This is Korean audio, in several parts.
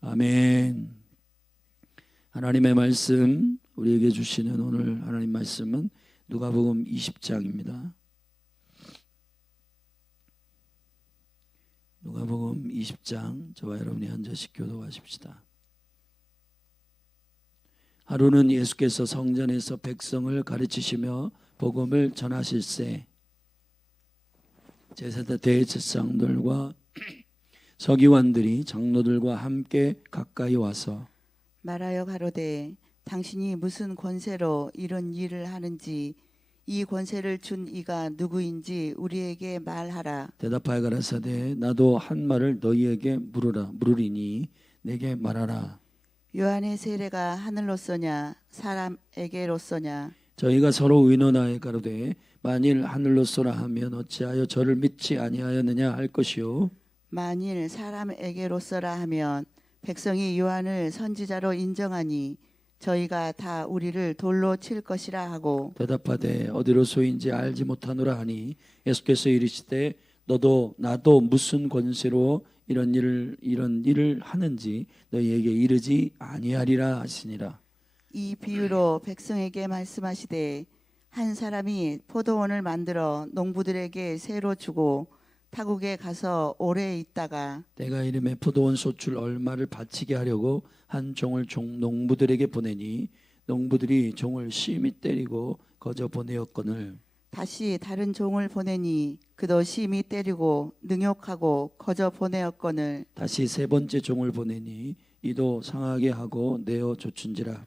아멘. 하나님의 말씀 우리에게 주시는 오늘 하나님 말씀은 누가복음 20장입니다. 누가복음 20장 저와 여러분이 한 절씩 교도하십시다. 하루는 예수께서 성전에서 백성을 가르치시며 복음을 전하실세 대제사장들과 서기관들이 장로들과 함께 가까이 와서 말하여 가로되 당신이 무슨 권세로 이런 일을 하는지 이 권세를 준 이가 누구인지 우리에게 말하라. 대답하여 가라사대 나도 한 말을 너희에게 물으리니 내게 말하라. 요한의 세례가 하늘로서냐 사람에게로서냐. 저희가 서로 의논하여 가로되 만일 하늘로서라 하면 어찌하여 저를 믿지 아니하였느냐 할 것이요 만일 사람에게로서라 하면 백성이 요한을 선지자로 인정하니 저희가 다 우리를 돌로 칠 것이라 하고 대답하되 어디로소인지 알지 못하노라 하니 예수께서 이르시되 너도 나도 무슨 권세로 이런 일을 하는지 너희에게 이르지 아니하리라 하시니라. 이 비유로 백성에게 말씀하시되 한 사람이 포도원을 만들어 농부들에게 새로 주고 타국에 가서 오래 있다가 때가 이름에 포도원 소출 얼마를 바치게 하려고 한 종을 농부들에게 보내니 농부들이 종을 심히 때리고 거저 보내었거늘 다시 다른 종을 보내니 그도 심히 때리고 능욕하고 거저 보내었거늘 다시 세 번째 종을 보내니 이도 상하게 하고 내어 쫓은지라.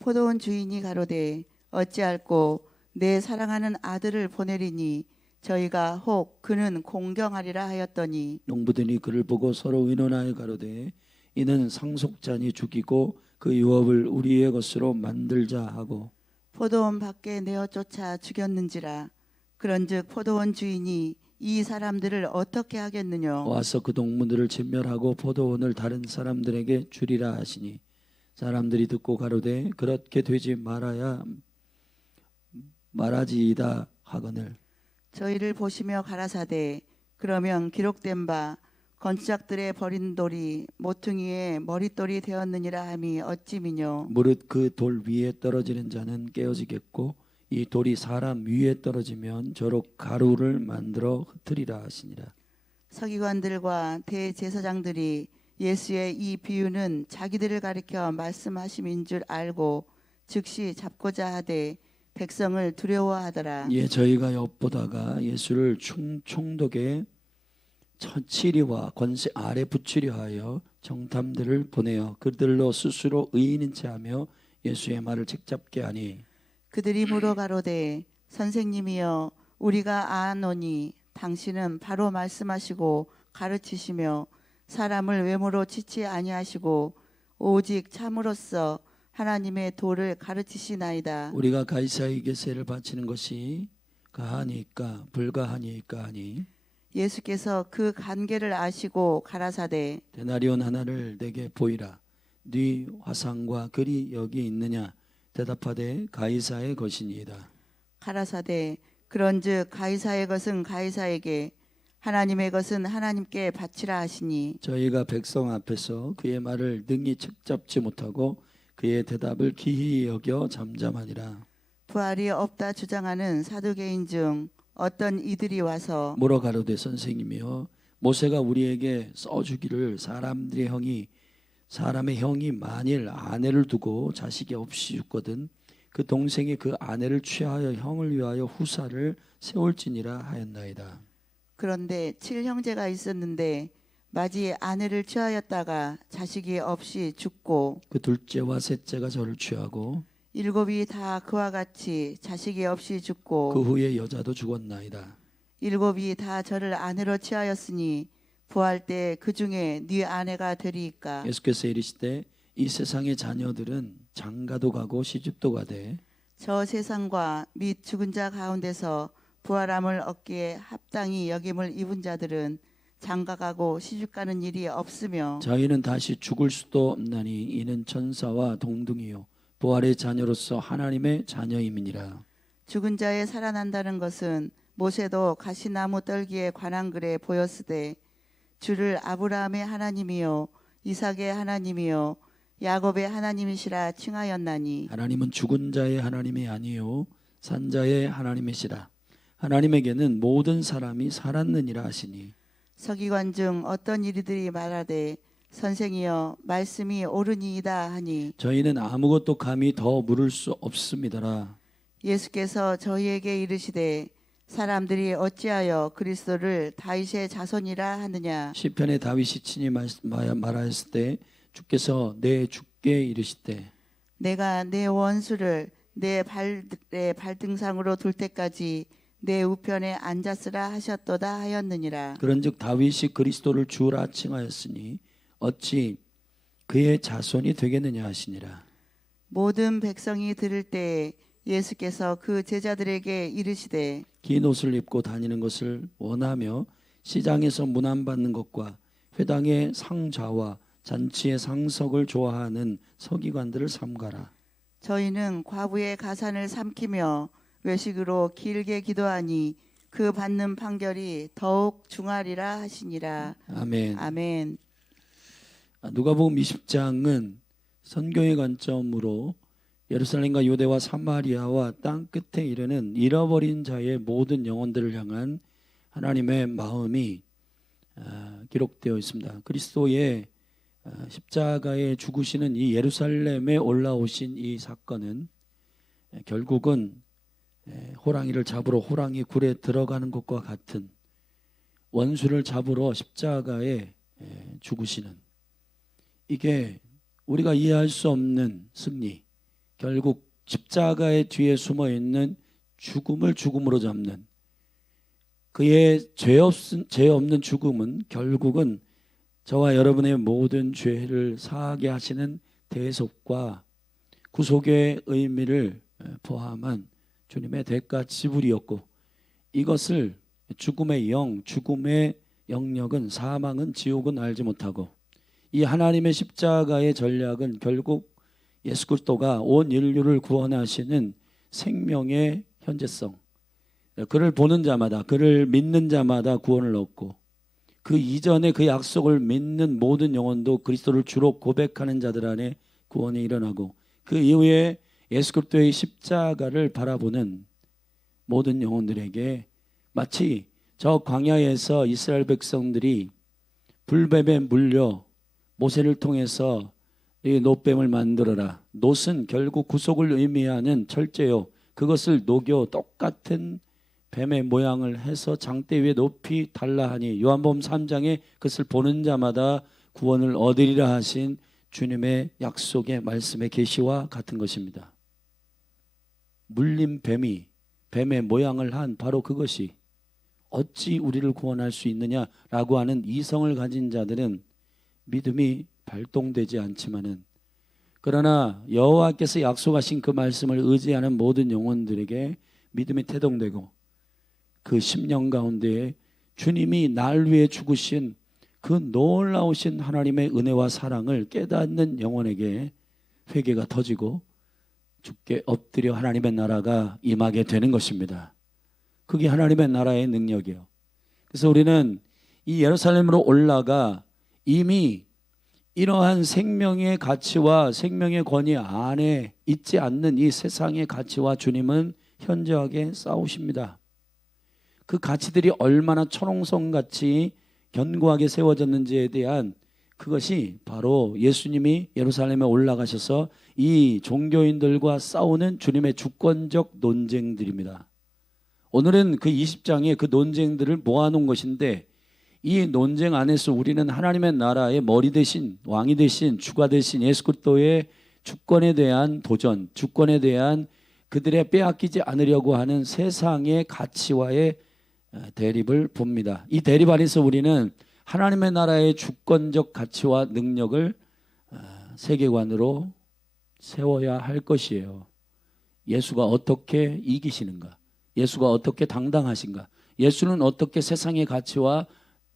포도원 주인이 가로되 어찌할꼬 내 사랑하는 아들을 보내리니 저희가 혹 그는 공경하리라 하였더니 농부들이 그를 보고 서로 의논하여 가로되 이는 상속자니 죽이고 그 유업을 우리의 것으로 만들자 하고 포도원 밖에 내어 쫓아 죽였는지라. 그런즉 포도원 주인이 이 사람들을 어떻게 하겠느냐. 와서 그 농부들을 진멸하고 포도원을 다른 사람들에게 주리라 하시니 사람들이 듣고 가로되 그렇게 되지 말하지이다 하거늘 저희를 보시며 가라사대 그러면 기록된 바 건축작들의 버린 돌이 모퉁이의 머릿돌이 되었느니라 함이 어찌미뇨. 무릇 그 돌 위에 떨어지는 자는 깨어지겠고 이 돌이 사람 위에 떨어지면 저로 가루를 만들어 흩으리라 하시니라. 서기관들과 대제사장들이 예수의 이 비유는 자기들을 가리켜 말씀하심인 줄 알고 즉시 잡고자 하되 백성을 두려워하더라. 저희가 엿보다가 예수를 총독의 치리와 권세 아래 붙이려 하여 정탐들을 보내어 그들로 스스로 의인인 체하며 예수의 말을 책잡게 하니 그들이 물어 가로되 선생님이여 우리가 아노니 당신은 바로 말씀하시고 가르치시며 사람을 외모로 치지 아니하시고 오직 참으로써 하나님의 도를 가르치시나이다. 우리가 가이사에게 세를 바치는 것이 가하니까 불가하니까 하니 예수께서 그 관계를 아시고 가라사대 데나리온 하나를 내게 보이라. 네 화상과 글이 여기 있느냐. 대답하되 가이사의 것이니이다. 가라사대 그런즉 가이사의 것은 가이사에게 하나님의 것은 하나님께 바치라 하시니 저희가 백성 앞에서 그의 말을 능히 책잡지 못하고 그의 대답을 기히 여겨 잠잠하니라. 부활이 없다 주장하는 사두개인 중 어떤 이들이 와서 물어 가로되 선생님이여 모세가 우리에게 써주기를 사람의 형이 만일 아내를 두고 자식이 없이 죽거든 그 동생이 그 아내를 취하여 형을 위하여 후사를 세울지니라 하였나이다. 그런데 7형제가 있었는데 마지 아내를 취하였다가 자식이 없이 죽고 그 둘째와 셋째가 저를 취하고 7이 다 그와 같이 자식이 없이 죽고 그 후에 여자도 죽었나이다. 7이 다 저를 아내로 취하였으니 부활 때 그 중에 네 아내가 되리이까. 예수께서 이르시되 이 세상의 자녀들은 장가도 가고 시집도 가되 저 세상과 및 죽은 자 가운데서 부활함을 얻기에 합당히 여김을 입은 자들은 장가가고 시집가는 일이 없으며 저희는 다시 죽을 수도 없나니 이는 천사와 동등이요 부활의 자녀로서 하나님의 자녀임이니라. 죽은 자의 살아난다는 것은 모세도 가시나무 떨기에 관한 글에 보였으되 주를 아브라함의 하나님이요 이삭의 하나님이요 야곱의 하나님이시라 칭하였나니 하나님은 죽은 자의 하나님이 아니요 산자의 하나님이시라. 하나님에게는 모든 사람이 살았느니라 하시니. 서기관 중 어떤 이들이 말하되 선생이여 말씀이 옳으니이다 하니 저희는 아무것도 감히 더 물을 수 없습니다라. 예수께서 저희에게 이르시되 사람들이 어찌하여 그리스도를 다윗의 자손이라 하느냐 시편에 다윗이 친히 말하였을 때 주께서 내 주께 이르시되 내가 내 원수를 내 발등상으로 둘 때까지 내 우편에 앉았으라 하셨도다 하였느니라. 그런즉 다윗이 그리스도를 주라 칭하였으니 어찌 그의 자손이 되겠느냐 하시니라. 모든 백성이 들을 때에 예수께서 그 제자들에게 이르시되 긴 옷을 입고 다니는 것을 원하며 시장에서 문안받는 것과 회당의 상좌와 잔치의 상석을 좋아하는 서기관들을 삼가라. 저희는 과부의 가산을 삼키며 외식으로 길게 기도하니 그 받는 판결이 더욱 중하리라 하시니라. 아멘. 아멘. 누가복음 20장은 선교의 관점으로 예루살렘과 유대와 사마리아와 땅 끝에 이르는 잃어버린 자의 모든 영혼들을 향한 하나님의 마음이 기록되어 있습니다. 그리스도의 십자가에 죽으시는 이 예루살렘에 올라오신 이 사건은 결국은 호랑이를 잡으러 호랑이 굴에 들어가는 것과 같은 원수를 잡으러 십자가에 죽으시는, 이게 우리가 이해할 수 없는 승리, 결국 십자가의 뒤에 숨어 있는 죽음을 죽음으로 잡는, 그의 죄 없는 죽음은 결국은 저와 여러분의 모든 죄를 사하게 하시는 대속과 구속의 의미를 포함한 주님의 대가 지불이었고, 이것을 죽음의 영, 죽음의 영역은, 사망은, 지옥은 알지 못하고, 이 하나님의 십자가의 전략은 결국 예수 그리스도가 온 인류를 구원하시는 생명의 현재성, 그를 보는 자마다, 그를 믿는 자마다 구원을 얻고, 그 이전에 그 약속을 믿는 모든 영혼도 그리스도를 주로 고백하는 자들 안에 구원이 일어나고, 그 이후에 예수 그리스도의 십자가를 바라보는 모든 영혼들에게 마치 저 광야에서 이스라엘 백성들이 불뱀에 물려 모세를 통해서 이 놋뱀을 만들어라. 놋은 결국 구속을 의미하는 철제요, 그것을 녹여 똑같은 뱀의 모양을 해서 장대 위에 높이 달라 하니 요한복음 3장에 그것을 보는 자마다 구원을 얻으리라 하신 주님의 약속의 말씀의 계시와 같은 것입니다. 물린 뱀이 뱀의 모양을 한 바로 그것이 어찌 우리를 구원할 수 있느냐라고 하는 이성을 가진 자들은 믿음이 발동되지 않지만은, 그러나 여호와께서 약속하신 그 말씀을 의지하는 모든 영혼들에게 믿음이 태동되고, 그 10년 가운데 주님이 날 위해 죽으신 그 놀라우신 하나님의 은혜와 사랑을 깨닫는 영혼에게 회개가 터지고 주께 엎드려 하나님의 나라가 임하게 되는 것입니다. 그게 하나님의 나라의 능력이에요. 그래서 우리는 이 예루살렘으로 올라가 이미 이러한 생명의 가치와 생명의 권위 안에 있지 않는 이 세상의 가치와 주님은 현저하게 싸우십니다. 그 가치들이 얼마나 천홍성같이 견고하게 세워졌는지에 대한 그것이 바로 예수님이 예루살렘에 올라가셔서 이 종교인들과 싸우는 주님의 주권적 논쟁들입니다. 오늘은 그 20장에 그 논쟁들을 모아놓은 것인데, 이 논쟁 안에서 우리는 하나님의 나라의 머리 대신, 왕이 대신, 주가 대신 예수 그리스도의 주권에 대한 도전, 주권에 대한 그들의 빼앗기지 않으려고 하는 세상의 가치와의 대립을 봅니다. 이 대립 안에서 우리는 하나님의 나라의 주권적 가치와 능력을 세계관으로 세워야 할 것이에요. 예수가 어떻게 이기시는가? 예수가 어떻게 당당하신가? 예수는 어떻게 세상의 가치와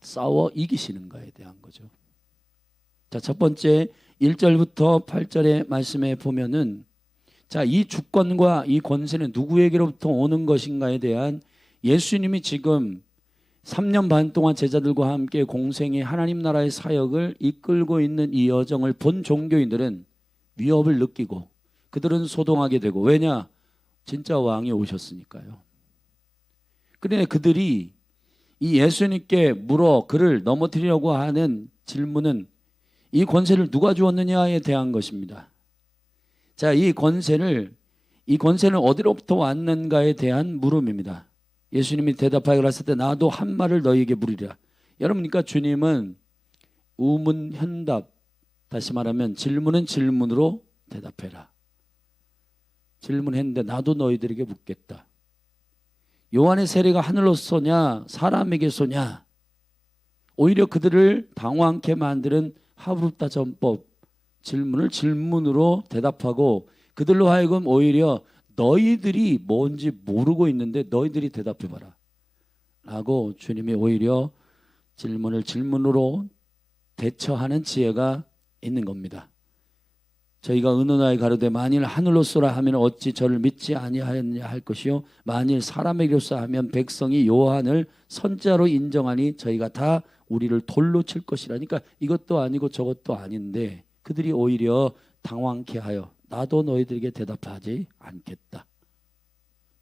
싸워 이기시는가에 대한 거죠. 자, 첫 번째 1절부터 8절의 말씀에 보면은, 자, 이 주권과 이 권세는 누구에게로부터 오는 것인가에 대한 예수님이 지금 3년 반 동안 제자들과 함께 공생의 하나님 나라의 사역을 이끌고 있는 이 여정을 본 종교인들은 위협을 느끼고 그들은 소동하게 되고, 왜냐? 진짜 왕이 오셨으니까요. 그런데 그들이 이 예수님께 물어 그를 넘어뜨리려고 하는 질문은 이 권세를 누가 주었느냐에 대한 것입니다. 자, 이 권세는 어디로부터 왔는가에 대한 물음입니다. 예수님이 대답하여 갔을 때 나도 한 말을 너희에게 물으리라. 여러분, 그러니까 주님은 우문현답, 다시 말하면 질문은 질문으로 대답해라. 질문했는데 나도 너희들에게 묻겠다. 요한의 세례가 하늘로 쏘냐 사람에게 쏘냐? 오히려 그들을 당황케 만드는 하브루타 전법, 질문을 질문으로 대답하고 그들로 하여금 오히려 너희들이 뭔지 모르고 있는데 너희들이 대답해봐라 라고 주님이 오히려 질문을 질문으로 대처하는 지혜가 있는 겁니다. 저희가 의논하여 가로되 만일 하늘로 쏘라 하면 어찌 저를 믿지 아니하였느냐 할 것이요 만일 사람에게로 쏘라 하면 백성이 요한을 선자로 인정하니 저희가 다 우리를 돌로 칠 것이라니까. 이것도 아니고 저것도 아닌데 그들이 오히려 당황케 하여 나도 너희들에게 대답하지 않겠다.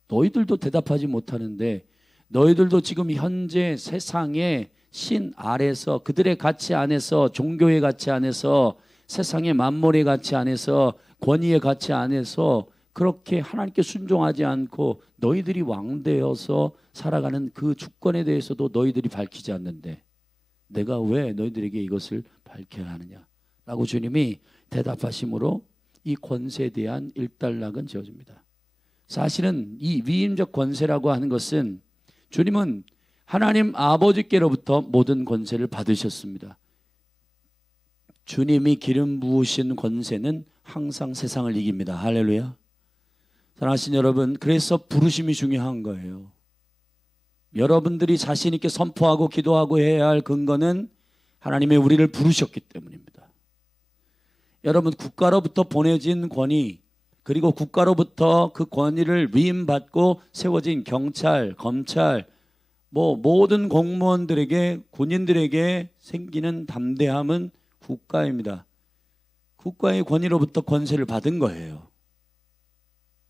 너희들도 대답하지 못하는데 너희들도 지금 현재 세상의 신 아래서, 그들의 가치 안에서, 종교의 가치 안에서, 세상의 만물의 가치 안에서, 권위의 가치 안에서 그렇게 하나님께 순종하지 않고 너희들이 왕되어서 살아가는 그 주권에 대해서도 너희들이 밝히지 않는데 내가 왜 너희들에게 이것을 밝혀야 하느냐 라고 주님이 대답하심으로 이 권세에 대한 일단락은 지어집니다. 사실은 이 위임적 권세라고 하는 것은 주님은 하나님 아버지께로부터 모든 권세를 받으셨습니다. 주님이 기름 부으신 권세는 항상 세상을 이깁니다. 할렐루야. 사랑하신 여러분, 그래서 부르심이 중요한 거예요. 여러분들이 자신 있게 선포하고 기도하고 해야 할 근거는 하나님이 우리를 부르셨기 때문입니다. 여러분, 국가로부터 보내진 권위, 그리고 국가로부터 그 권위를 위임받고 세워진 경찰, 검찰, 모든 공무원들에게, 군인들에게 생기는 담대함은 국가입니다. 국가의 권위로부터 권세를 받은 거예요.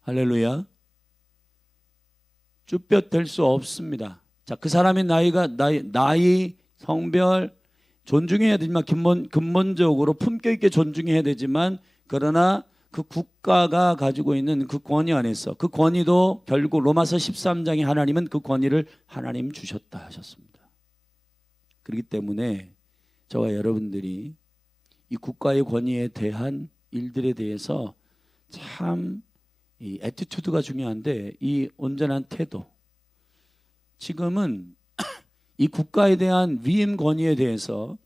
할렐루야. 쭈뼛 될 수 없습니다. 자, 그 사람의 나이, 성별 존중해야 되지만 근본적으로 품격 있게 존중해야 되지만, 그러나 그 국가가 가지고 있는 그 권위 안에서, 그 권위도 결국 로마서 13장에 하나님은 그 권위를 하나님 주셨다 하셨습니다. 그렇기 때문에 저와 여러분들이 이 국가의 권위에 대한 일들에 대해서 참 이 애티튜드가 중요한데, 이 온전한 태도, 지금은 이 국가에 대한 위임 권위에 대해서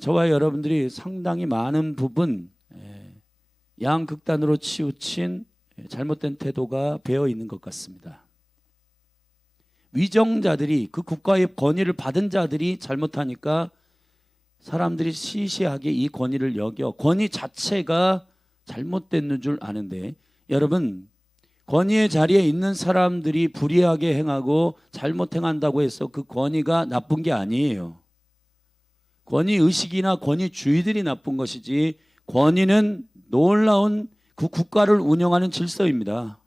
저와 여러분들이 상당히 많은 부분 양극단으로 치우친 잘못된 태도가 배어 있는 것 같습니다. 위정자들이, 그 국가의 권위를 받은 자들이 잘못하니까 사람들이 시시하게 이 권위를 여겨 권위 자체가 잘못됐는 줄 아는데, 여러분, 권위의 자리에 있는 사람들이 불의하게 행하고 잘못 행한다고 해서 그 권위가 나쁜 게 아니에요. 권위의식이나 권위주의들이 나쁜 것이지, 권위는 놀라운 그 국가를 운영하는 질서입니다.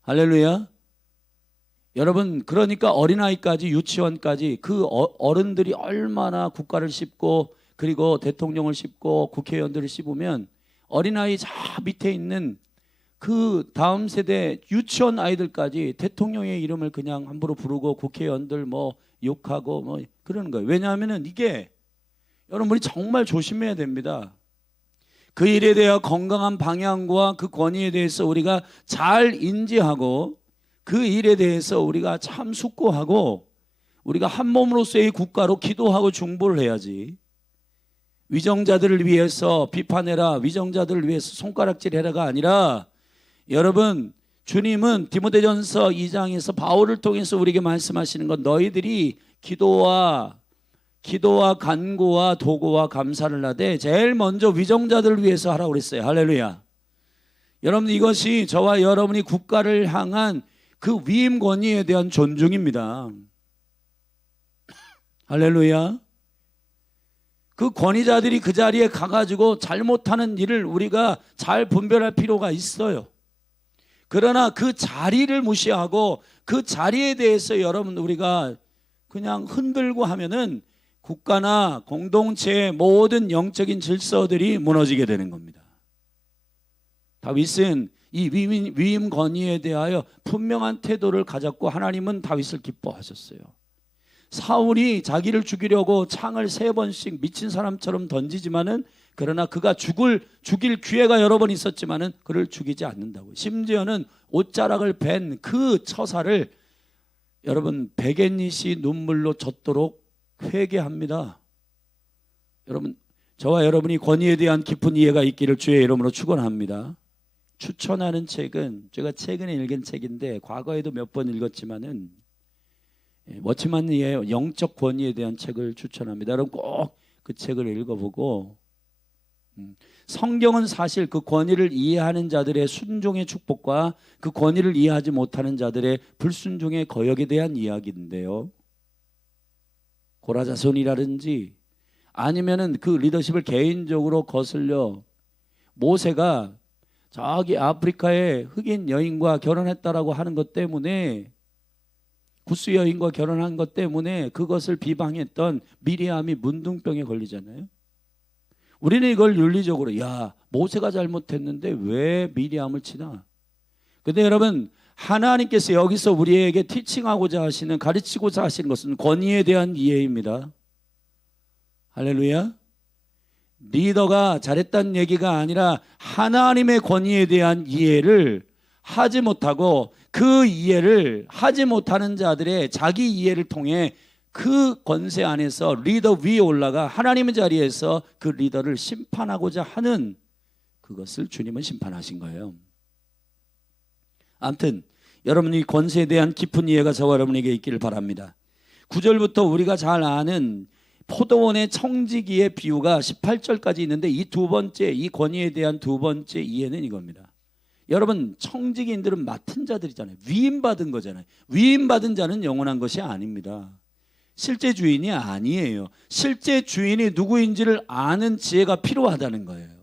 할렐루야. 여러분, 그러니까 어린아이까지 유치원까지 그 어른들이 얼마나 국가를 씹고, 그리고 대통령을 씹고 국회의원들을 씹으면 어린아이 저 밑에 있는 그 다음 세대 유치원 아이들까지 대통령의 이름을 그냥 함부로 부르고 국회의원들 욕하고 그러는 거예요. 왜냐하면 이게 여러분, 우리 정말 조심해야 됩니다. 그 일에 대해 건강한 방향과 그 권위에 대해서 우리가 잘 인지하고, 그 일에 대해서 우리가 참 숙고하고, 우리가 한 몸으로서의 국가로 기도하고 중보를 해야지. 위정자들을 위해서 비판해라, 위정자들을 위해서 손가락질해라가 아니라, 여러분, 주님은 디모데전서 2장에서 바울을 통해서 우리에게 말씀하시는 건, 너희들이 기도와 간구와 도구와 감사를 하되 제일 먼저 위정자들을 위해서 하라고 그랬어요. 할렐루야. 여러분, 이것이 저와 여러분이 국가를 향한 그 위임 권위에 대한 존중입니다. 할렐루야. 그 권위자들이 그 자리에 가가지고 잘못하는 일을 우리가 잘 분별할 필요가 있어요. 그러나 그 자리를 무시하고 그 자리에 대해서 여러분 우리가 그냥 흔들고 하면은 국가나 공동체의 모든 영적인 질서들이 무너지게 되는 겁니다. 다윗은 이 위임 건의에 대하여 분명한 태도를 가졌고 하나님은 다윗을 기뻐하셨어요. 사울이 자기를 죽이려고 창을 3번씩 미친 사람처럼 던지지만은 그러나 그가 죽일 기회가 여러 번 있었지만은 그를 죽이지 않는다고. 심지어는 옷자락을 벤 그 처사를 여러분 백엔닛이 눈물로 젖도록 회개합니다. 여러분 저와 여러분이 권위에 대한 깊은 이해가 있기를 주의 이름으로 축원합니다. 추천하는 책은 제가 최근에 읽은 책인데 과거에도 몇 번 읽었지만은 워치만리의 영적 권위에 대한 책을 추천합니다. 여러분 꼭 그 책을 읽어보고 성경은 사실 그 권위를 이해하는 자들의 순종의 축복과 그 권위를 이해하지 못하는 자들의 불순종의 거역에 대한 이야기인데요. 고라자손이라든지 아니면은 그 리더십을 개인적으로 거슬려 모세가 저기 아프리카의 흑인 여인과 결혼했다라고 하는 것 때문에 구스 여인과 결혼한 것 때문에 그것을 비방했던 미리암이 문둥병에 걸리잖아요. 우리는 이걸 윤리적으로 야 모세가 잘못했는데 왜 미리암을 치나? 근데 여러분 하나님께서 여기서 우리에게 티칭하고자 하시는 가르치고자 하시는 것은 권위에 대한 이해입니다. 할렐루야. 리더가 잘했다는 얘기가 아니라 하나님의 권위에 대한 이해를 하지 못하고 그 이해를 하지 못하는 자들의 자기 이해를 통해 그 권세 안에서 리더 위에 올라가 하나님의 자리에서 그 리더를 심판하고자 하는 그것을 주님은 심판하신 거예요. 아무튼 여러분이 권세에 대한 깊은 이해가 저와 여러분에게 있기를 바랍니다. 9절부터 우리가 잘 아는 포도원의 청지기의 비유가 18절까지 있는데 이 두 번째 이 권위에 대한 두 번째 이해는 이겁니다. 여러분 청지기인들은 맡은 자들이잖아요. 위임받은 거잖아요. 위임받은 자는 영원한 것이 아닙니다. 실제 주인이 아니에요. 실제 주인이 누구인지를 아는 지혜가 필요하다는 거예요.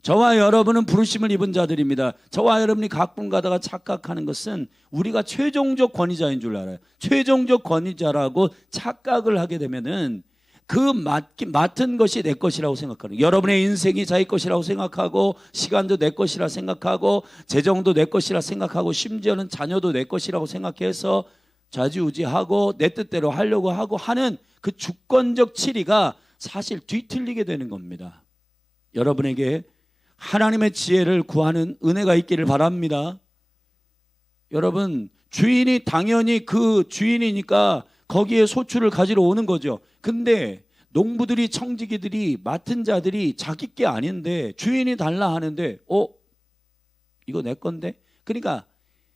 저와 여러분은 부르심을 입은 자들입니다. 저와 여러분이 가끔 가다가 착각하는 것은 우리가 최종적 권위자인 줄 알아요. 최종적 권위자라고 착각을 하게 되면은 그 맡은 것이 내 것이라고 생각하는, 여러분의 인생이 자기 것이라고 생각하고 시간도 내 것이라 생각하고 재정도 내 것이라 생각하고 심지어는 자녀도 내 것이라고 생각해서 좌지우지하고 내 뜻대로 하려고 하고 하는 그 주권적 치리가 사실 뒤틀리게 되는 겁니다. 여러분에게 하나님의 지혜를 구하는 은혜가 있기를 바랍니다. 여러분 주인이 당연히 그 주인이니까 거기에 소출을 가지러 오는 거죠. 근데 농부들이 청지기들이 맡은 자들이 자기 게 아닌데 주인이 달라 하는데 이거 내 건데? 그러니까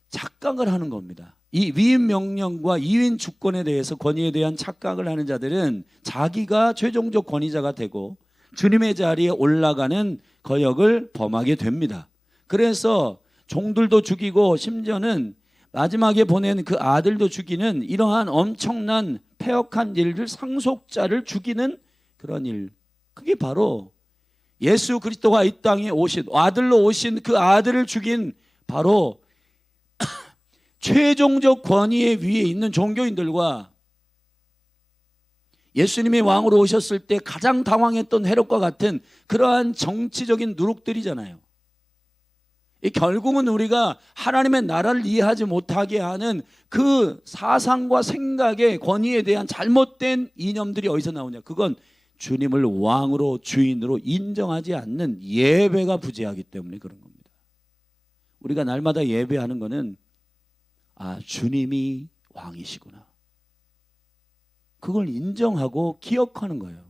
착각을 하는 겁니다. 이 위임 명령과 이윈 주권에 대해서 권위에 대한 착각을 하는 자들은 자기가 최종적 권위자가 되고 주님의 자리에 올라가는 거역을 범하게 됩니다. 그래서 종들도 죽이고 심지어는 마지막에 보낸 그 아들도 죽이는 이러한 엄청난 폐역한 일들, 상속자를 죽이는 그런 일, 그게 바로 예수 그리스도가 이 땅에 오신 아들로 오신 그 아들을 죽인 바로 최종적 권위에 위에 있는 종교인들과 예수님이 왕으로 오셨을 때 가장 당황했던 헤롯과 같은 그러한 정치적인 누룩들이잖아요. 결국은 우리가 하나님의 나라를 이해하지 못하게 하는 그 사상과 생각의 권위에 대한 잘못된 이념들이 어디서 나오냐? 그건 주님을 왕으로 주인으로 인정하지 않는 예배가 부재하기 때문에 그런 겁니다. 우리가 날마다 예배하는 거는 주님이 왕이시구나, 그걸 인정하고 기억하는 거예요.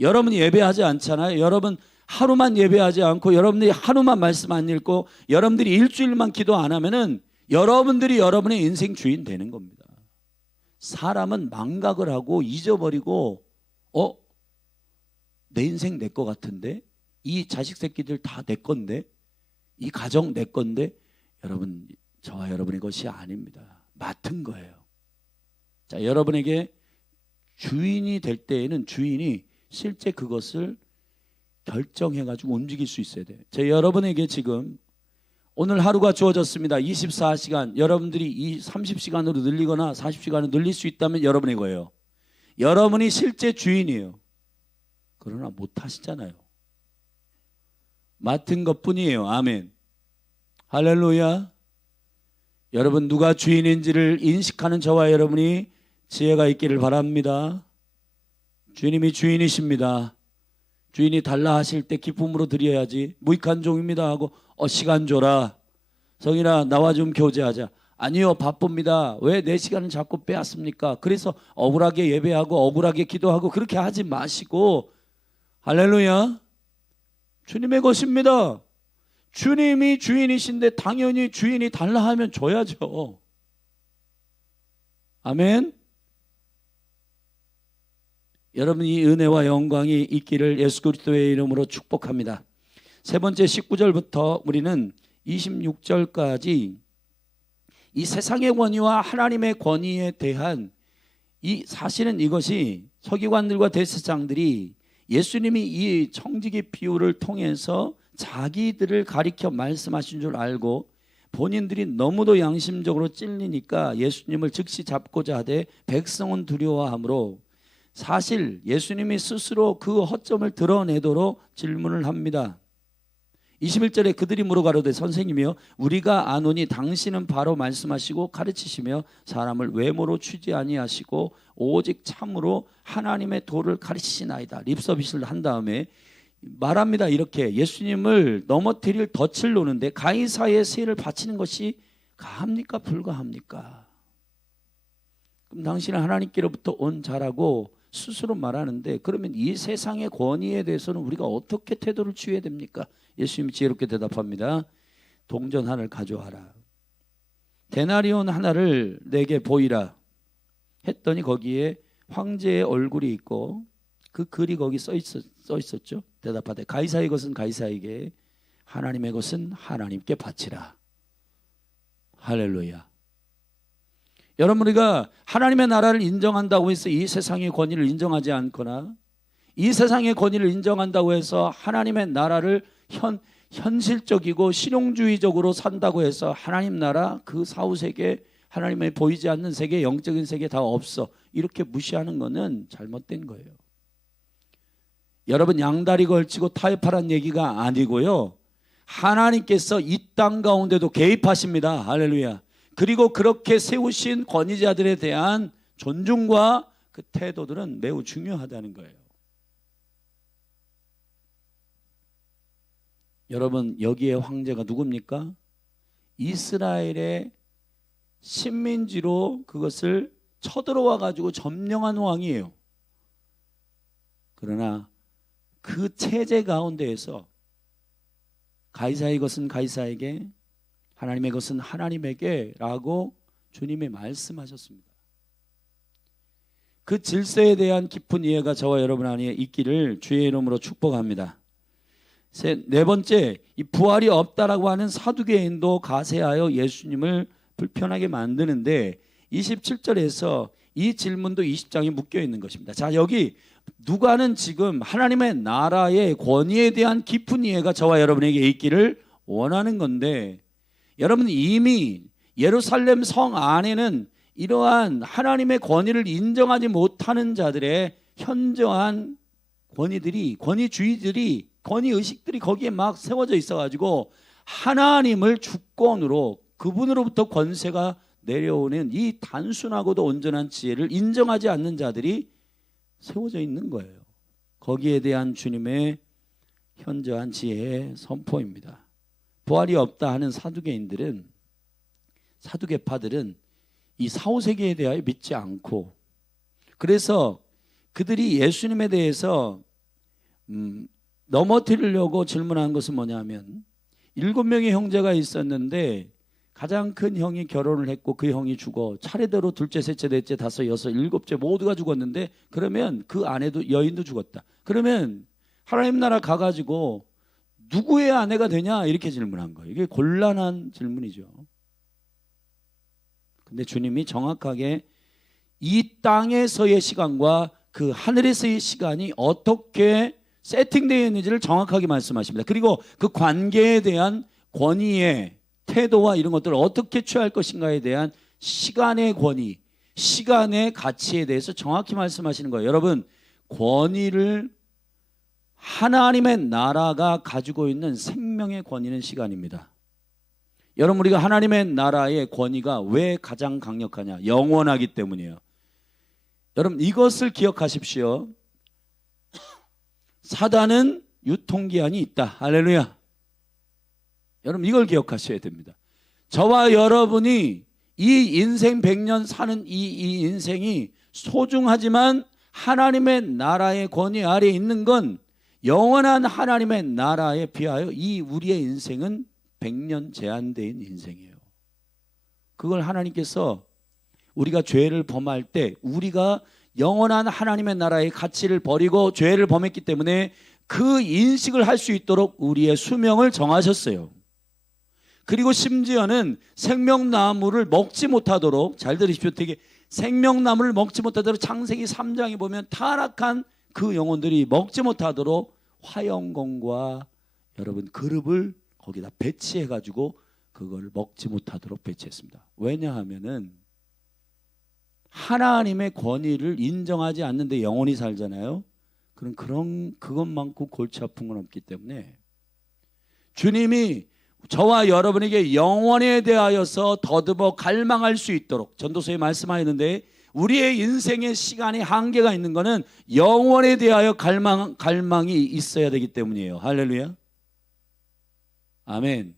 여러분이 예배하지 않잖아요. 여러분 하루만 예배하지 않고 여러분들이 하루만 말씀 안 읽고 여러분들이 일주일만 기도 안 하면은 여러분들이 여러분의 인생 주인 되는 겁니다. 사람은 망각을 하고 잊어버리고 내 인생 내 거 같은데, 이 자식 새끼들 다 내 건데, 이 가정 내 건데, 여러분 저와 여러분의 것이 아닙니다. 맡은 거예요. 자, 여러분에게 주인이 될 때에는 주인이 실제 그것을 결정해가지고 움직일 수 있어야 돼요. 저 여러분에게 지금 오늘 하루가 주어졌습니다. 24시간 여러분들이 이 30시간으로 늘리거나 40시간으로 늘릴 수 있다면 여러분의 거예요. 여러분이 실제 주인이에요. 그러나 못하시잖아요. 맡은 것뿐이에요. 아멘. 할렐루야. 여러분 누가 주인인지를 인식하는 저와 여러분이 지혜가 있기를 바랍니다. 주님이 주인이십니다. 주인이 달라 하실 때 기쁨으로 드려야지. 무익한 종입니다 하고 시간 줘라. 성인아 나와 좀 교제하자. 아니요 바쁩니다. 왜 내 시간을 자꾸 빼앗습니까? 그래서 억울하게 예배하고 억울하게 기도하고 그렇게 하지 마시고 할렐루야. 주님의 것입니다. 주님이 주인이신데 당연히 주인이 달라 하면 줘야죠. 아멘. 여러분 이 은혜와 영광이 있기를 예수 그리스도의 이름으로 축복합니다. 세 번째 19절부터 우리는 26절까지 이 세상의 권위와 하나님의 권위에 대한 이 사실은 이것이 서기관들과 대제사장들이 예수님이 이 청지기 비유를 통해서 자기들을 가리켜 말씀하신 줄 알고 본인들이 너무도 양심적으로 찔리니까 예수님을 즉시 잡고자 하되 백성은 두려워하므로 사실 예수님이 스스로 그 허점을 드러내도록 질문을 합니다. 21절에 그들이 물어가로되 선생님이여 우리가 아노니 당신은 바로 말씀하시고 가르치시며 사람을 외모로 취지 아니하시고 오직 참으로 하나님의 도를 가르치시나이다. 립서비스를 한 다음에 말합니다. 이렇게 예수님을 넘어뜨릴 덫을 놓는데 가이사의 세를 바치는 것이 가합니까 불가합니까? 그럼 당신은 하나님께로부터 온 자라고 스스로 말하는데 그러면 이 세상의 권위에 대해서는 우리가 어떻게 태도를 취해야 됩니까? 예수님이 지혜롭게 대답합니다. 동전 하나를 가져와라. 데나리온 하나를 내게 보이라 했더니 거기에 황제의 얼굴이 있고 그 글이 거기 써 있었죠. 대답하되 가이사의 것은 가이사에게 하나님의 것은 하나님께 바치라. 할렐루야. 여러분 우리가 하나님의 나라를 인정한다고 해서 이 세상의 권위를 인정하지 않거나 이 세상의 권위를 인정한다고 해서 하나님의 나라를 현실적이고 실용주의적으로 산다고 해서 하나님 나라 그 사후세계 하나님의 보이지 않는 세계 영적인 세계 다 없어 이렇게 무시하는 것은 잘못된 거예요. 여러분 양다리 걸치고 타협하라는 얘기가 아니고요. 하나님께서 이 땅 가운데도 개입하십니다. 할렐루야. 그리고 그렇게 세우신 권위자들에 대한 존중과 그 태도들은 매우 중요하다는 거예요. 여러분 여기에 황제가 누굽니까? 이스라엘의 식민지로 그것을 쳐들어와 가지고 점령한 왕이에요. 그러나 그 체제 가운데에서 가이사의 것은 가이사에게 하나님의 것은 하나님에게 라고 주님이 말씀하셨습니다. 그 질서에 대한 깊은 이해가 저와 여러분 안에 있기를 주의 이름으로 축복합니다. 네 번째, 이 부활이 없다라고 하는 사두개인도 가세하여 예수님을 불편하게 만드는데 27절에서 이 질문도 20장에 묶여 있는 것입니다. 자, 여기 누가는 지금 하나님의 나라의 권위에 대한 깊은 이해가 저와 여러분에게 있기를 원하는 건데 여러분 이미 예루살렘 성 안에는 이러한 하나님의 권위를 인정하지 못하는 자들의 현저한 권위주의들이 권위의식들이 거기에 막 세워져 있어가지고 하나님을 주권으로 그분으로부터 권세가 내려오는 이 단순하고도 온전한 지혜를 인정하지 않는 자들이 세워져 있는 거예요. 거기에 대한 주님의 현저한 지혜의 선포입니다. 부활이 없다 하는 사두개파들은 이 사후세계에 대하여 믿지 않고 그래서 그들이 예수님에 대해서 넘어뜨리려고 질문한 것은 뭐냐면 7명의 형제가 있었는데 가장 큰 형이 결혼을 했고 그 형이 죽어 차례대로 둘째, 셋째, 넷째, 다섯, 여섯, 일곱째 모두가 죽었는데 그러면 그 아내도 여인도 죽었다. 그러면 하나님 나라 가가지고 누구의 아내가 되냐 이렇게 질문한 거예요. 이게 곤란한 질문이죠. 근데 주님이 정확하게 이 땅에서의 시간과 그 하늘에서의 시간이 어떻게 세팅되어 있는지를 정확하게 말씀하십니다. 그리고 그 관계에 대한 권위의 태도와 이런 것들을 어떻게 취할 것인가에 대한 시간의 권위, 시간의 가치에 대해서 정확히 말씀하시는 거예요. 여러분, 권위를 하나님의 나라가 가지고 있는 생명의 권위는 시간입니다. 여러분, 우리가 하나님의 나라의 권위가 왜 가장 강력하냐? 영원하기 때문이에요. 여러분, 이것을 기억하십시오. 사단은 유통기한이 있다. 할렐루야. 여러분, 이걸 기억하셔야 됩니다. 저와 여러분이 이 인생 100년 사는 이 인생이 소중하지만 하나님의 나라의 권위 아래에 있는 건 영원한 하나님의 나라에 비하여 이 우리의 인생은 100년 제한된 인생이에요. 그걸 하나님께서 우리가 죄를 범할 때 우리가 영원한 하나님의 나라의 가치를 버리고 죄를 범했기 때문에 그 인식을 할 수 있도록 우리의 수명을 정하셨어요. 그리고 심지어는 생명나무를 먹지 못하도록, 잘 들으십시오. 되게 생명나무를 먹지 못하도록 창세기 3장에 보면 타락한 그 영혼들이 먹지 못하도록 화영공과 여러분 그룹을 거기다 배치해 가지고 그걸 먹지 못하도록 배치했습니다. 왜냐하면은 하나님의 권위를 인정하지 않는데 영원히 살잖아요. 그런 그것만큼 골치 아픈 건 없기 때문에 주님이 저와 여러분에게 영원에 대하여서 더듬어 갈망할 수 있도록 전도서에 말씀하였는데 우리의 인생의 시간에 한계가 있는 것은 영원에 대하여 갈망이 있어야 되기 때문이에요. 할렐루야. 아멘.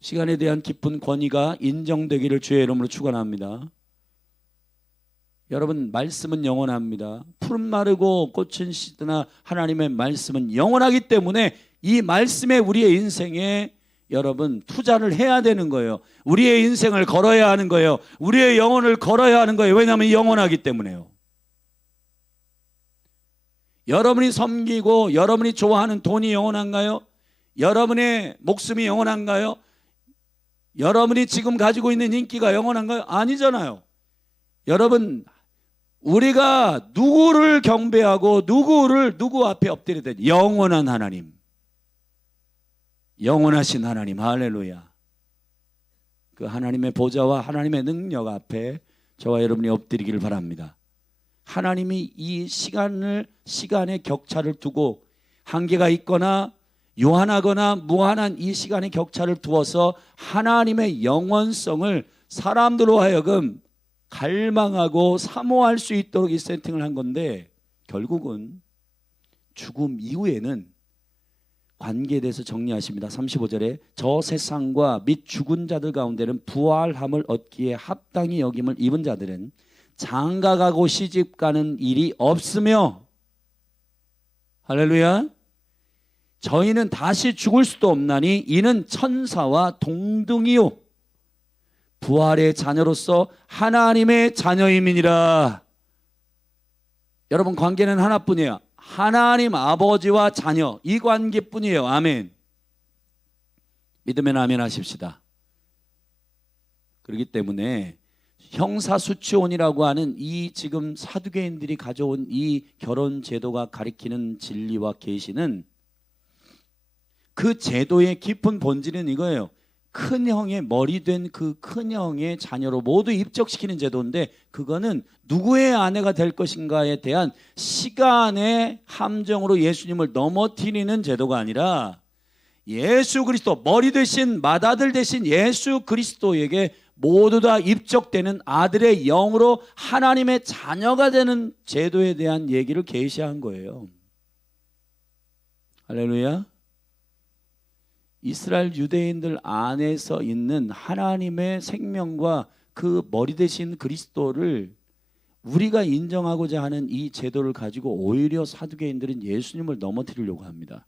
시간에 대한 깊은 권위가 인정되기를 주의 이름으로 축원합니다. 여러분, 말씀은 영원합니다. 푸른 마르고 꽃은 시드나 하나님의 말씀은 영원하기 때문에 이 말씀에 우리의 인생에 여러분 투자를 해야 되는 거예요. 우리의 인생을 걸어야 하는 거예요. 우리의 영혼을 걸어야 하는 거예요. 왜냐하면 영원하기 때문에요. 여러분이 섬기고 여러분이 좋아하는 돈이 영원한가요? 여러분의 목숨이 영원한가요? 여러분이 지금 가지고 있는 인기가 영원한가요? 아니잖아요. 여러분, 우리가 누구를 경배하고 누구 앞에 엎드려야 되지? 영원한 하나님, 영원하신 하나님, 할렐루야. 그 하나님의 보좌와 하나님의 능력 앞에 저와 여러분이 엎드리기를 바랍니다. 하나님이 이 시간의 격차를 두고 한계가 있거나 요한하거나 무한한 이 시간의 격차를 두어서 하나님의 영원성을 사람들로 하여금 갈망하고 사모할 수 있도록 이 세팅을 한 건데 결국은 죽음 이후에는 관계에 대해서 정리하십니다. 35절에 저 세상과 및 죽은 자들 가운데는 부활함을 얻기에 합당히 여김을 입은 자들은 장가가고 시집가는 일이 없으며 할렐루야. 저희는 다시 죽을 수도 없나니 이는 천사와 동등이요 부활의 자녀로서 하나님의 자녀임이니라. 여러분, 관계는 하나뿐이에요. 하나님 아버지와 자녀, 이 관계뿐이에요. 아멘. 믿으면 아멘 하십시다. 그렇기 때문에 형사수치혼이라고 하는 이 지금 사두개인들이 가져온 이 결혼 제도가 가리키는 진리와 계시는 그 제도의 깊은 본질은 이거예요. 큰형의 머리 된 그 큰형의 자녀로 모두 입적시키는 제도인데 그거는 누구의 아내가 될 것인가에 대한 시간의 함정으로 예수님을 넘어뜨리는 제도가 아니라 예수 그리스도, 머리 대신 맏아들 대신 예수 그리스도에게 모두 다 입적되는 아들의 영으로 하나님의 자녀가 되는 제도에 대한 얘기를 계시한 거예요. 할렐루야. 이스라엘 유대인들 안에서 있는 하나님의 생명과 그 머리 대신 그리스도를 우리가 인정하고자 하는 이 제도를 가지고 오히려 사두개인들은 예수님을 넘어뜨리려고 합니다.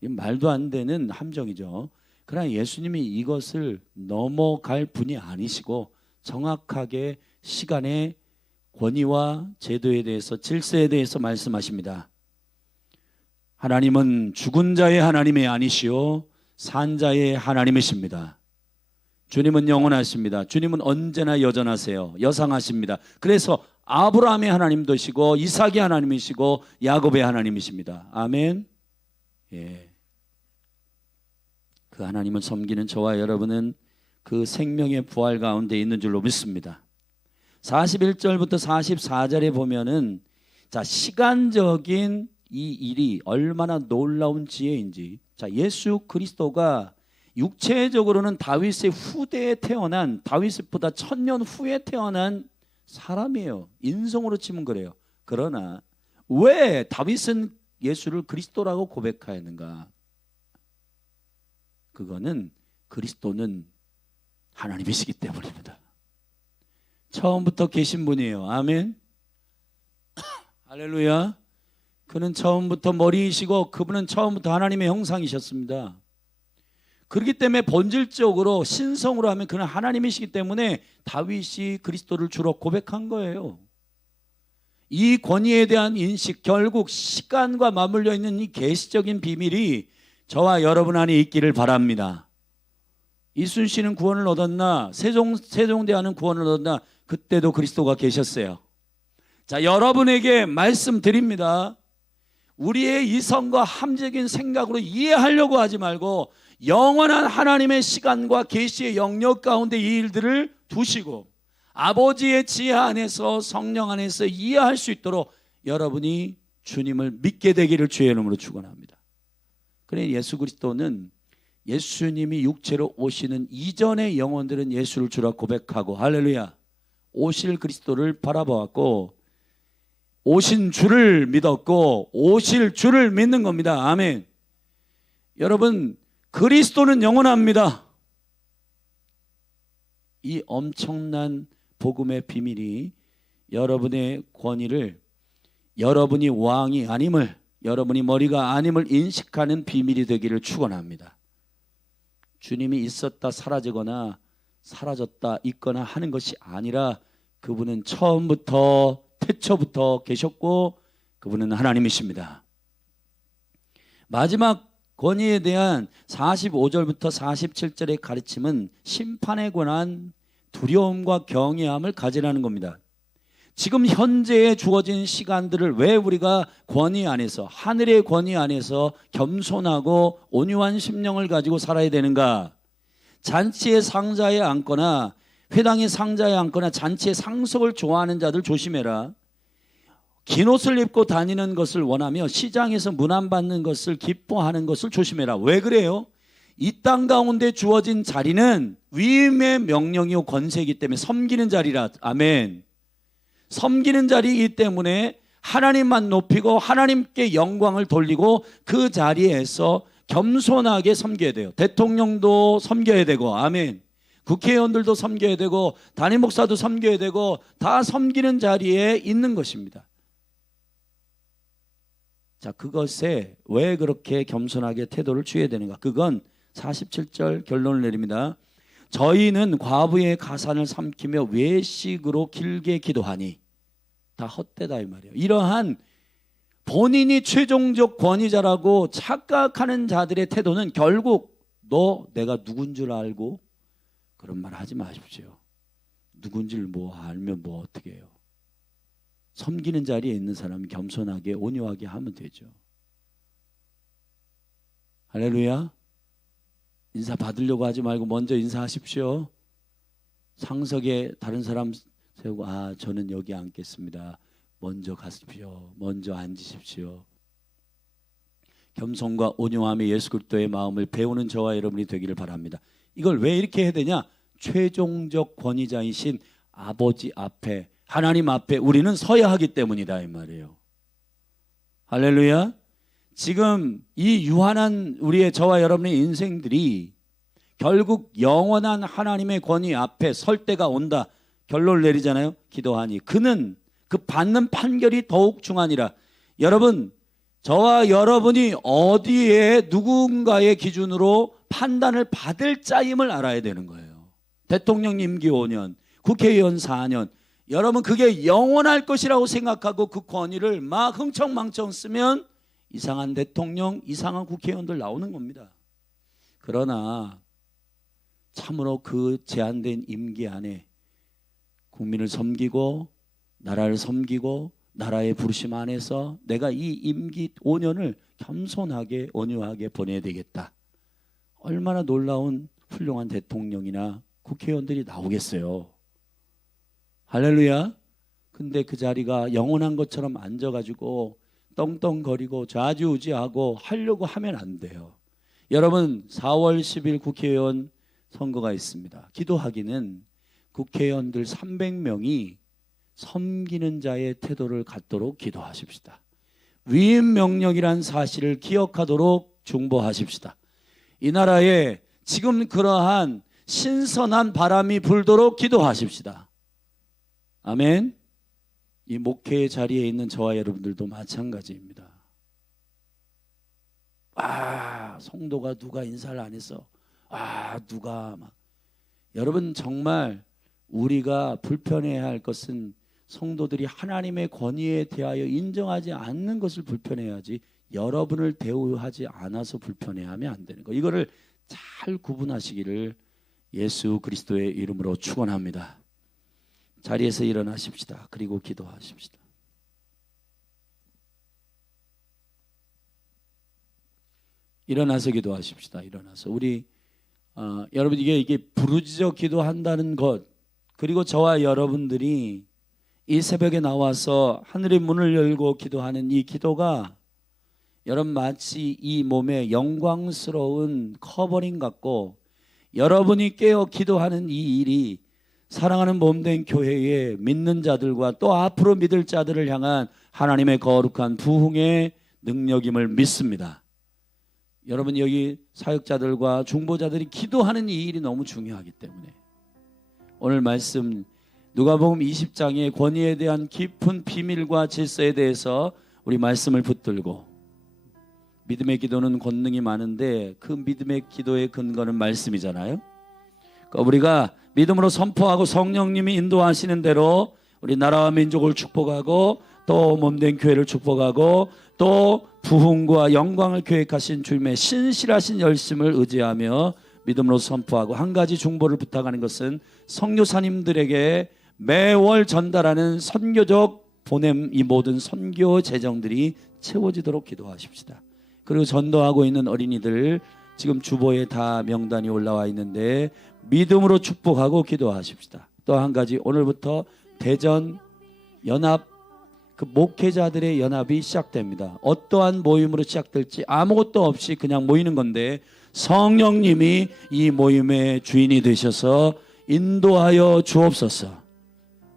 말도 안 되는 함정이죠. 그러나 예수님이 이것을 넘어갈 분이 아니시고 정확하게 시간의 권위와 제도에 대해서, 질서에 대해서 말씀하십니다. 하나님은 죽은 자의 하나님이 아니시오 산자의 하나님이십니다. 주님은 영원하십니다. 주님은 언제나 여전하세요. 여상하십니다. 그래서 아브라함의 하나님이시고 이삭의 하나님이시고 야곱의 하나님이십니다. 아멘. 예. 그 하나님을 섬기는 저와 여러분은 그 생명의 부활 가운데 있는 줄로 믿습니다. 41절부터 44절에 보면은 자, 시간적인 이 일이 얼마나 놀라운 지혜인지. 자, 예수 그리스도가 육체적으로는 다윗의 후대에 태어난, 다윗보다 1000년 후에 태어난 사람이에요. 인성으로 치면 그래요. 그러나 왜 다윗은 예수를 그리스도라고 고백하였는가? 그거는 그리스도는 하나님이시기 때문입니다. 처음부터 계신 분이에요. 아멘. 할렐루야. 그는 처음부터 머리이시고 그분은 처음부터 하나님의 형상이셨습니다. 그렇기 때문에 본질적으로 신성으로 하면 그는 하나님이시기 때문에 다윗이 그리스도를 주로 고백한 거예요. 이 권위에 대한 인식, 결국 시간과 맞물려 있는 이 계시적인 비밀이 저와 여러분 안에 있기를 바랍니다. 이순신은 구원을 얻었나, 세종대왕은 구원을 얻었나, 그때도 그리스도가 계셨어요. 자, 여러분에게 말씀드립니다. 우리의 이성과 함정적인 생각으로 이해하려고 하지 말고 영원한 하나님의 시간과 계시의 영역 가운데 이 일들을 두시고 아버지의 지혜 안에서, 성령 안에서 이해할 수 있도록 여러분이 주님을 믿게 되기를 주의 이름으로 축원합니다. 그래, 예수 그리스도는 예수님이 육체로 오시는 이전의 영혼들은 예수를 주라 고백하고, 할렐루야, 오실 그리스도를 바라보았고 오신 주를 믿었고 오실 주를 믿는 겁니다. 아멘. 여러분, 그리스도는 영원합니다. 이 엄청난 복음의 비밀이 여러분의 권위를, 여러분이 왕이 아님을, 여러분이 머리가 아님을 인식하는 비밀이 되기를 축원합니다. 주님이 있었다 사라지거나 사라졌다 있거나 하는 것이 아니라 그분은 처음부터 태초부터 계셨고 그분은 하나님이십니다. 마지막 권위에 대한 45절부터 47절의 가르침은 심판에 관한 두려움과 경외함을 가지라는 겁니다. 지금 현재에 주어진 시간들을 왜 우리가 권위 안에서, 하늘의 권위 안에서 겸손하고 온유한 심령을 가지고 살아야 되는가? 잔치의 상자에 앉거나 회당의 상자에 앉거나 잔치의 상속을 좋아하는 자들 조심해라. 긴 옷을 입고 다니는 것을 원하며 시장에서 문안받는 것을 기뻐하는 것을 조심해라. 왜 그래요? 이 땅 가운데 주어진 자리는 위임의 명령이요 권세이기 때문에 섬기는 자리라. 아멘. 섬기는 자리이기 때문에 하나님만 높이고 하나님께 영광을 돌리고 그 자리에서 겸손하게 섬겨야 돼요. 대통령도 섬겨야 되고, 아멘. 국회의원들도 섬겨야 되고 담임 목사도 섬겨야 되고 다 섬기는 자리에 있는 것입니다. 자, 그것에 왜 그렇게 겸손하게 태도를 취해야 되는가? 그건 47절 결론을 내립니다. 저희는 과부의 가산을 삼키며 외식으로 길게 기도하니, 다 헛되다 이 말이에요. 이러한 본인이 최종적 권위자라고 착각하는 자들의 태도는 결국 너 내가 누군 줄 알고 그런 말 하지 마십시오. 누군지를 뭐 알면 뭐 어떻게 해요. 섬기는 자리에 있는 사람은 겸손하게 온유하게 하면 되죠. 할렐루야. 인사 받으려고 하지 말고 먼저 인사하십시오. 상석에 다른 사람 세우고, 아, 저는 여기 앉겠습니다. 먼저 가십시오. 먼저 앉으십시오. 겸손과 온유함의 예수 그리스도의 마음을 배우는 저와 여러분이 되기를 바랍니다. 이걸 왜 이렇게 해야 되냐? 최종적 권위자이신 아버지 앞에, 하나님 앞에 우리는 서야 하기 때문이다 이 말이에요. 할렐루야. 지금 이 유한한 우리의, 저와 여러분의 인생들이 결국 영원한 하나님의 권위 앞에 설 때가 온다 결론을 내리잖아요. 기도하니 그는 그 받는 판결이 더욱 중하니라. 여러분, 저와 여러분이 어디에 누군가의 기준으로 판단을 받을 자임을 알아야 되는 거예요. 대통령 임기 5년, 국회의원 4년, 여러분 그게 영원할 것이라고 생각하고 그 권위를 막 흥청망청 쓰면 이상한 대통령, 이상한 국회의원들 나오는 겁니다. 그러나 참으로 그 제한된 임기 안에 국민을 섬기고 나라를 섬기고 나라의 부르심 안에서 내가 이 임기 5년을 겸손하게 온유하게 보내야 되겠다. 얼마나 놀라운 훌륭한 대통령이나 국회의원들이 나오겠어요. 할렐루야. 근데 그 자리가 영원한 것처럼 앉아가지고 떵떵거리고 좌지우지하고 하려고 하면 안 돼요. 여러분, 4월 10일 국회의원 선거가 있습니다. 기도하기는 국회의원들 300명이 섬기는 자의 태도를 갖도록 기도하십시다. 위임 명령이란 사실을 기억하도록 중보하십시다. 이 나라에 지금 그러한 신선한 바람이 불도록 기도하십시다. 아멘. 이 목회의 자리에 있는 저와 여러분들도 마찬가지입니다. 성도가 누가 인사를 안 해서 누가 막. 여러분, 정말 우리가 불편해야 할 것은 성도들이 하나님의 권위에 대하여 인정하지 않는 것을 불편해야지, 여러분을 대우하지 않아서 불편해하면 안 되는 거. 이거를 잘 구분하시기를 예수 그리스도의 이름으로 축원합니다. 자리에서 일어나십시다. 그리고 기도하십시다. 일어나서 기도하십시다. 일어나서 우리 여러분, 이게 부르짖어 기도한다는 것, 그리고 저와 여러분들이 이 새벽에 나와서 하늘의 문을 열고 기도하는 이 기도가 여러분 마치 이 몸의 영광스러운 커버링 같고, 여러분이 깨어 기도하는 이 일이 사랑하는 몸된 교회의 믿는 자들과 또 앞으로 믿을 자들을 향한 하나님의 거룩한 부흥의 능력임을 믿습니다. 여러분, 여기 사역자들과 중보자들이 기도하는 이 일이 너무 중요하기 때문에 오늘 말씀 누가복음 20장의 권위에 대한 깊은 비밀과 질서에 대해서 우리 말씀을 붙들고, 믿음의 기도는 권능이 많은데 그 믿음의 기도의 근거는 말씀이잖아요. 우리가 믿음으로 선포하고 성령님이 인도하시는 대로 우리 나라와 민족을 축복하고 또 몸된 교회를 축복하고 또 부흥과 영광을 계획하신 주님의 신실하신 열심을 의지하며 믿음으로 선포하고, 한 가지 중보를 부탁하는 것은 선교사님들에게 매월 전달하는 선교적 보냄, 이 모든 선교 재정들이 채워지도록 기도하십시다. 그리고 전도하고 있는 어린이들 지금 주보에 다 명단이 올라와 있는데 믿음으로 축복하고 기도하십시다. 또 한 가지, 오늘부터 대전 연합 그 목회자들의 연합이 시작됩니다. 어떠한 모임으로 시작될지 아무것도 없이 그냥 모이는 건데 성령님이 이 모임의 주인이 되셔서 인도하여 주옵소서.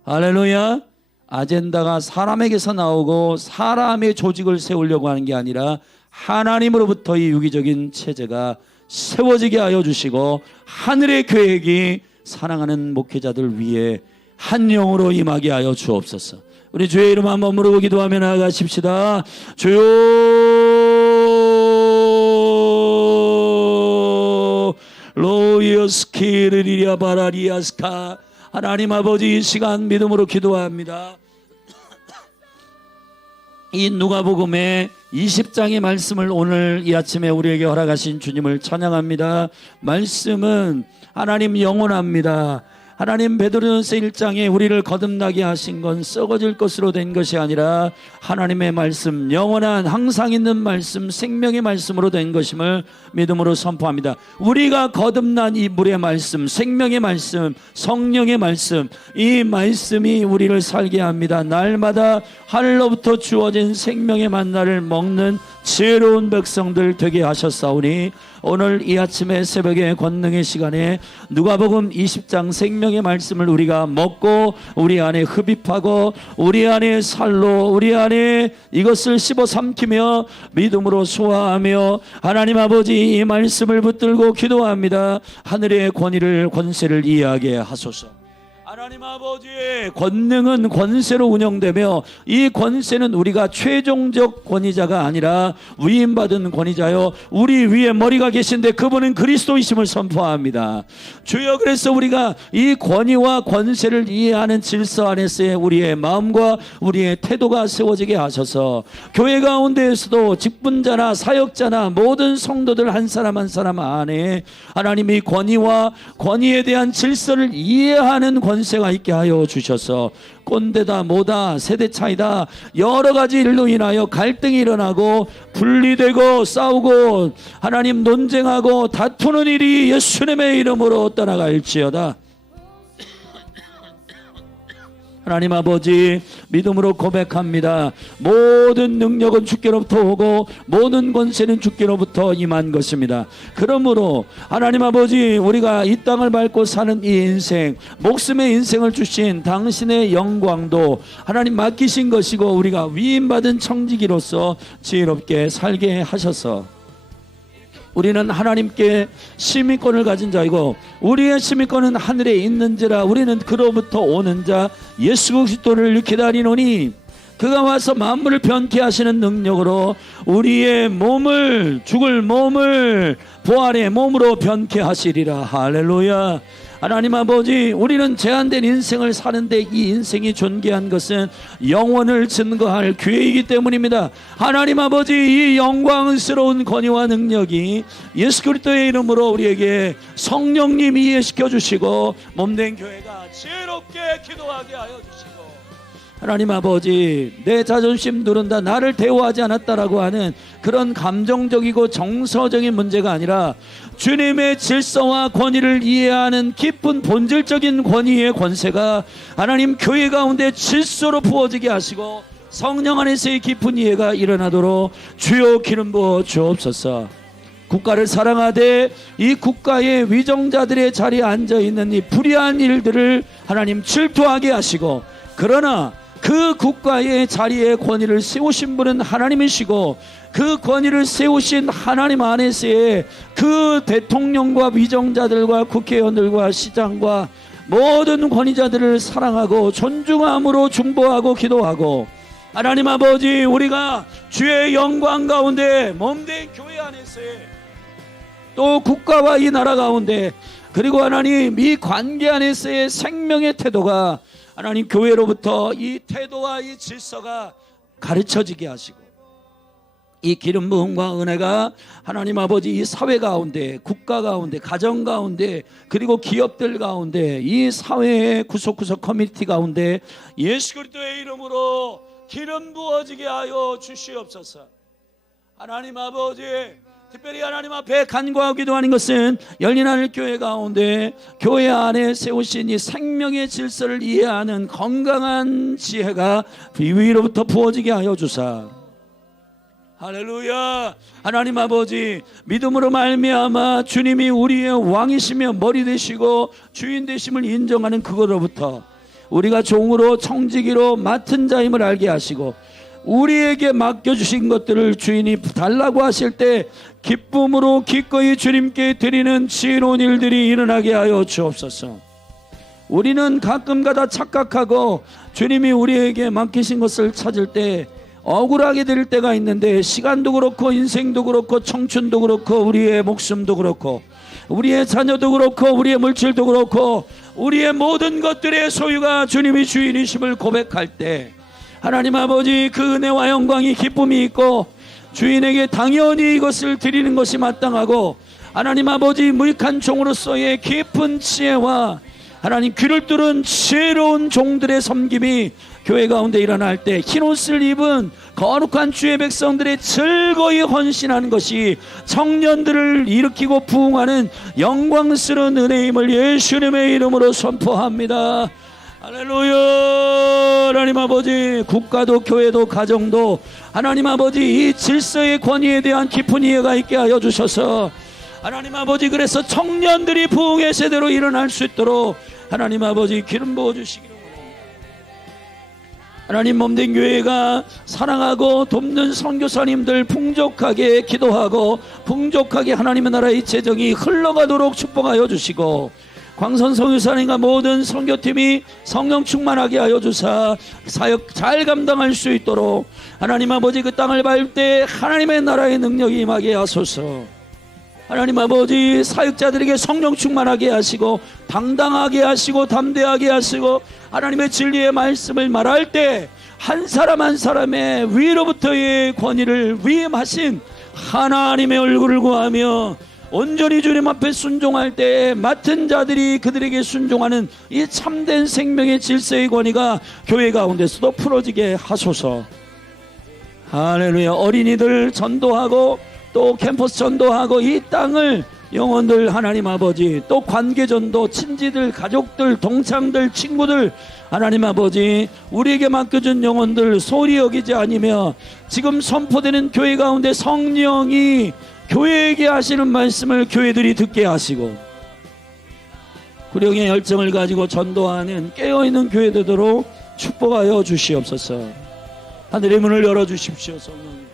할렐루야. 아젠다가 사람에게서 나오고 사람의 조직을 세우려고 하는 게 아니라 하나님으로부터 이 유기적인 체제가 세워지게 하여 주시고, 하늘의 계획이 사랑하는 목회자들 위해 한 영으로 임하게 하여 주옵소서. 우리 주의 이름 한번 부르고 기도하며 나아가십시다. 주여, 로이어스키르리아 바라리아스카. 하나님 아버지, 이 시간 믿음으로 기도합니다. 이 누가복음의 20장의 말씀을 오늘 이 아침에 우리에게 허락하신 주님을 찬양합니다. 말씀은 하나님 영원합니다. 하나님 베드로전서 1장에 우리를 거듭나게 하신 건 썩어질 것으로 된 것이 아니라 하나님의 말씀, 영원한 항상 있는 말씀, 생명의 말씀으로 된 것임을 믿음으로 선포합니다. 우리가 거듭난 이 물의 말씀, 생명의 말씀, 성령의 말씀, 이 말씀이 우리를 살게 합니다. 날마다 하늘로부터 주어진 생명의 만나를 먹는 지혜로운 백성들 되게 하셨사오니, 오늘 이 아침에 새벽에 권능의 시간에 누가복음 20장 생명의 말씀을 우리가 먹고 우리 안에 흡입하고 우리 안에 살로 우리 안에 이것을 씹어 삼키며 믿음으로 소화하며, 하나님 아버지 이 말씀을 붙들고 기도합니다. 하늘의 권위를 권세를 이해하게 하소서. 하나님 아버지의 권능은 권세로 운영되며, 이 권세는 우리가 최종적 권위자가 아니라 위임받은 권위자요, 우리 위에 머리가 계신데 그분은 그리스도이심을 선포합니다. 주여, 그래서 우리가 이 권위와 권세를 이해하는 질서 안에서의 우리의 마음과 우리의 태도가 세워지게 하셔서, 교회 가운데에서도 직분자나 사역자나 모든 성도들 한 사람 한 사람 안에 하나님이 권위와 권위에 대한 질서를 이해하는 권세 권세가 있게 하여 주셔서 꼰대다 뭐다 세대 차이다 여러 가지 일로 인하여 갈등이 일어나고 분리되고 싸우고 하나님 논쟁하고 다투는 일이 예수님의 이름으로 떠나갈지어다. 하나님 아버지, 믿음으로 고백합니다. 모든 능력은 주께로부터 오고 모든 권세는 주께로부터 임한 것입니다. 그러므로 하나님 아버지, 우리가 이 땅을 밟고 사는 이 인생, 목숨의 인생을 주신 당신의 영광도 하나님 맡기신 것이고 우리가 위임받은 청지기로서 지혜롭게 살게 하셔서 우리는 하나님께 시민권을 가진 자이고 우리의 시민권은 하늘에 있는지라 우리는 그로부터 오는 자 예수 그리스도를 기다리노니 그가 와서 만물을 변케 하시는 능력으로 우리의 몸을 죽을 몸을 부활의 몸으로 변케 하시리라. 할렐루야. 하나님 아버지, 우리는 제한된 인생을 사는데 이 인생이 존귀한 것은 영원을 증거할 기회이기 때문입니다. 하나님 아버지, 이 영광스러운 권위와 능력이 예수 그리스도의 이름으로 우리에게 성령님 이해시켜 주시고 몸된 교회가 지혜롭게 기도하게 하여 주시고 하나님 아버지, 내 자존심 누른다, 나를 대우하지 않았다라고 하는 그런 감정적이고 정서적인 문제가 아니라 주님의 질서와 권위를 이해하는 깊은 본질적인 권위의 권세가 하나님 교회 가운데 질서로 부어지게 하시고 성령 안에서의 깊은 이해가 일어나도록 주여 기름 부어 주옵소서. 국가를 사랑하되 이 국가의 위정자들의 자리에 앉아있는 이 불의한 일들을 하나님 질투하게 하시고, 그러나 그 국가의 자리에 권위를 세우신 분은 하나님이시고 그 권위를 세우신 하나님 안에서의 그 대통령과 위정자들과 국회의원들과 시장과 모든 권위자들을 사랑하고 존중함으로 중보하고 기도하고, 하나님 아버지, 우리가 주의 영광 가운데 몸된 교회 안에서의 또 국가와 이 나라 가운데 그리고 하나님 이 관계 안에서의 생명의 태도가 하나님 교회로부터 이 태도와 이 질서가 가르쳐지게 하시고 이 기름 부음과 은혜가 하나님 아버지 이 사회 가운데, 국가 가운데, 가정 가운데, 그리고 기업들 가운데, 이 사회의 구석구석 커뮤니티 가운데 예수 그리스도의 이름으로 기름 부어지게 하여 주시옵소서. 하나님 아버지, 특별히 하나님 앞에 간구하고 기도하는 것은 열린 하늘 교회 가운데 교회 안에 세우신 이 생명의 질서를 이해하는 건강한 지혜가 위로부터 부어지게 하여 주사. 할렐루야. 하나님 아버지, 믿음으로 말미암아 주님이 우리의 왕이시며 머리 되시고 주인 되심을 인정하는 그거로부터 우리가 종으로 청지기로 맡은 자임을 알게 하시고 우리에게 맡겨주신 것들을 주인이 달라고 하실 때 기쁨으로 기꺼이 주님께 드리는 지혜로운 일들이 일어나게 하여 주옵소서. 우리는 가끔가다 착각하고 주님이 우리에게 맡기신 것을 찾을 때 억울하게 될 때가 있는데, 시간도 그렇고 인생도 그렇고 청춘도 그렇고 우리의 목숨도 그렇고 우리의 자녀도 그렇고 우리의 물질도 그렇고 우리의 모든 것들의 소유가 주님이 주인이심을 고백할 때 하나님 아버지, 그 은혜와 영광이 기쁨이 있고 주인에게 당연히 이것을 드리는 것이 마땅하고 하나님 아버지 무익한 종으로서의 깊은 지혜와 하나님 귀를 뚫은 지혜로운 종들의 섬김이 교회 가운데 일어날 때 흰옷을 입은 거룩한 주의 백성들의 즐거이 헌신하는 것이 청년들을 일으키고 부흥하는 영광스러운 은혜임을 예수님의 이름으로 선포합니다. 할렐루야. 하나님 아버지, 국가도 교회도 가정도 하나님 아버지 이 질서의 권위에 대한 깊은 이해가 있게 하여 주셔서 하나님 아버지, 그래서 청년들이 부흥의 세대로 일어날 수 있도록 하나님 아버지 기름 부어주시기를 원합니다. 하나님 몸된 교회가 사랑하고 돕는 선교사님들 풍족하게 기도하고 풍족하게 하나님의 나라의 재정이 흘러가도록 축복하여 주시고, 광선 선교사님과 모든 선교팀이 성령 충만하게 하여 주사 사역 잘 감당할 수 있도록 하나님 아버지 그 땅을 밟을 때 하나님의 나라의 능력이 임하게 하소서. 하나님 아버지, 사역자들에게 성령 충만하게 하시고 당당하게 하시고 담대하게 하시고 하나님의 진리의 말씀을 말할 때 한 사람 한 사람의 위로부터의 권위를 위임하신 하나님의 얼굴을 구하며 온전히 주님 앞에 순종할 때 맡은 자들이 그들에게 순종하는 이 참된 생명의 질서의 권위가 교회 가운데서도 풀어지게 하소서. 할렐루야. 어린이들 전도하고 또 캠퍼스 전도하고 이 땅을 영혼들 하나님 아버지, 또 관계전도, 친지들, 가족들, 동창들, 친구들 하나님 아버지, 우리에게 맡겨준 영혼들 소홀히 여기지 아니며 지금 선포되는 교회 가운데 성령이 교회에게 하시는 말씀을 교회들이 듣게 하시고 구령의 열정을 가지고 전도하는 깨어있는 교회 되도록 축복하여 주시옵소서. 하늘의 문을 열어주십시오. 성령님.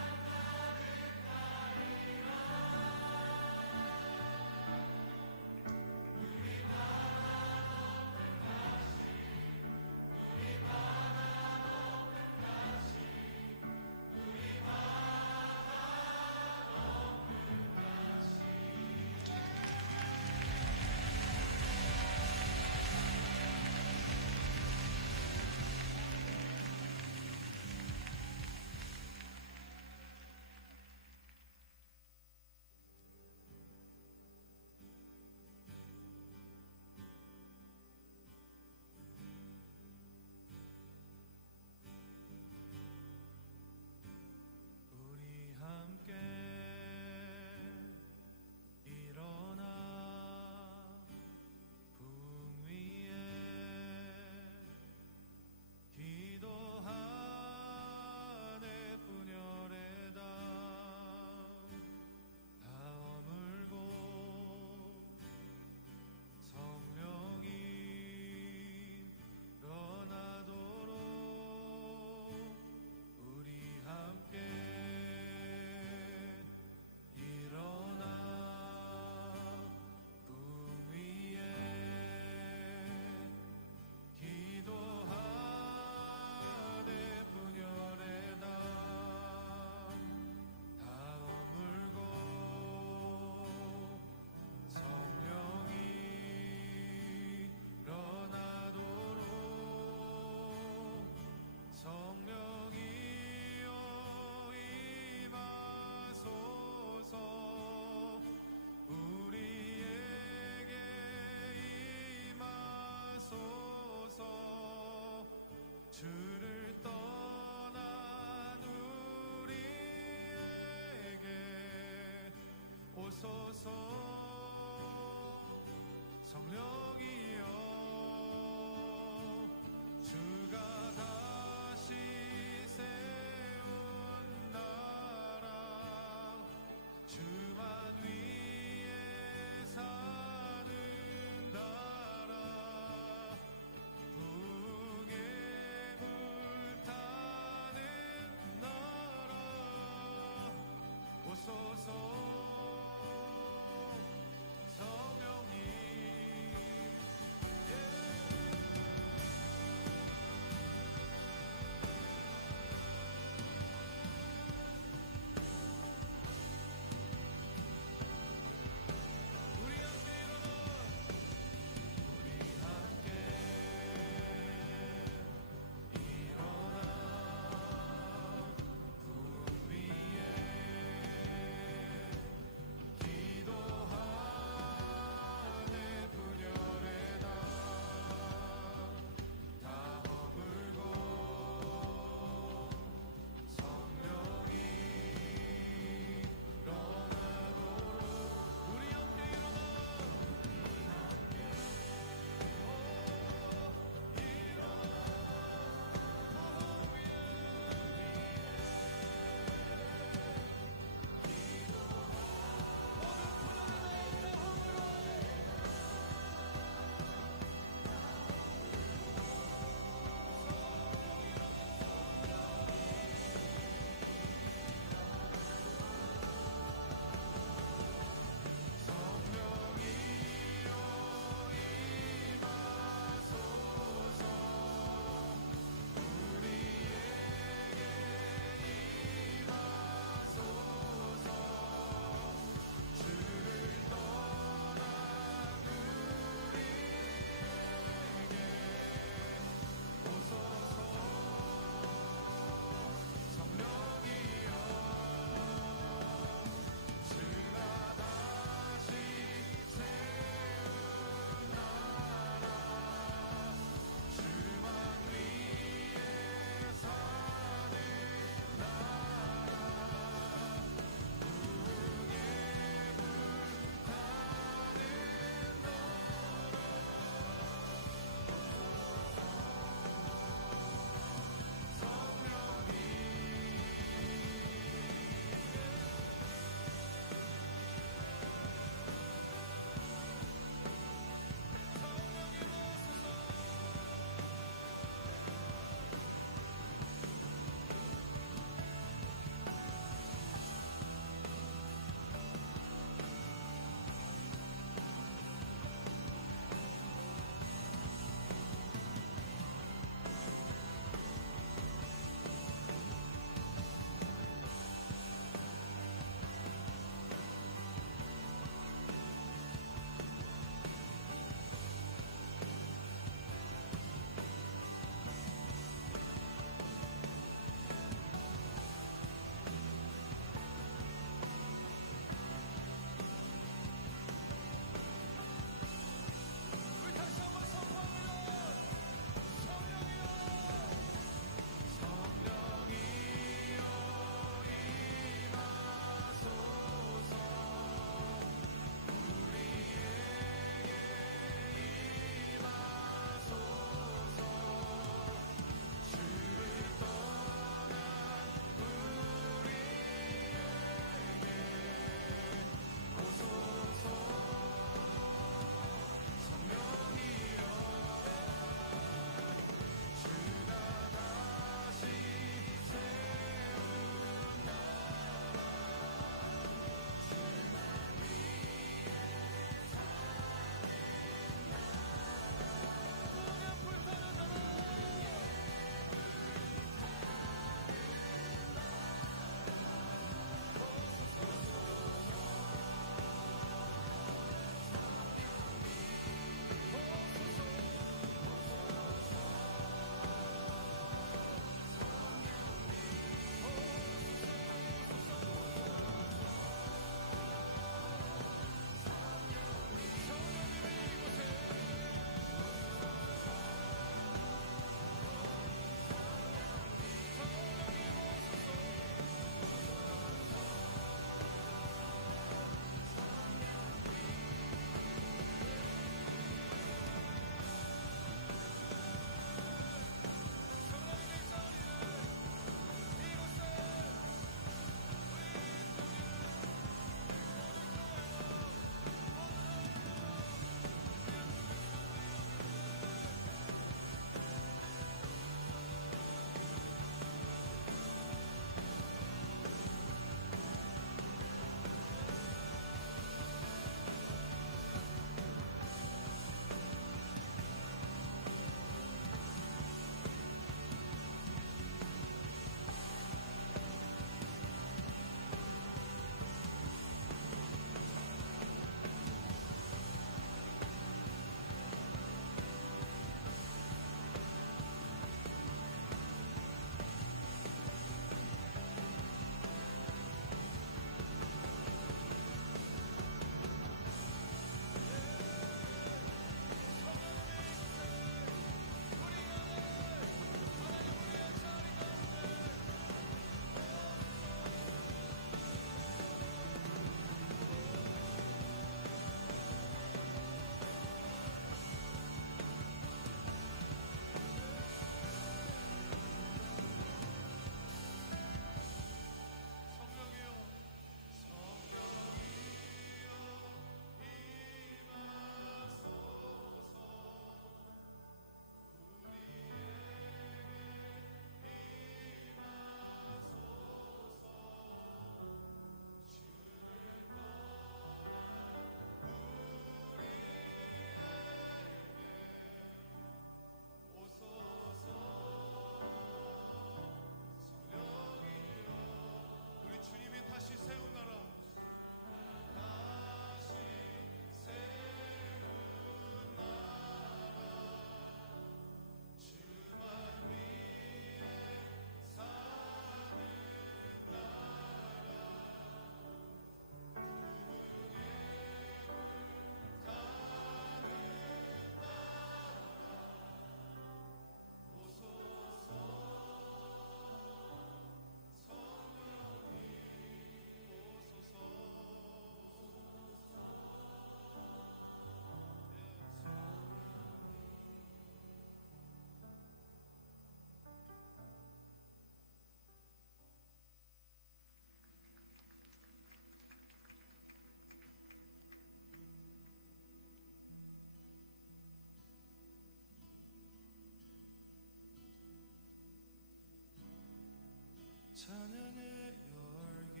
찬양의 열기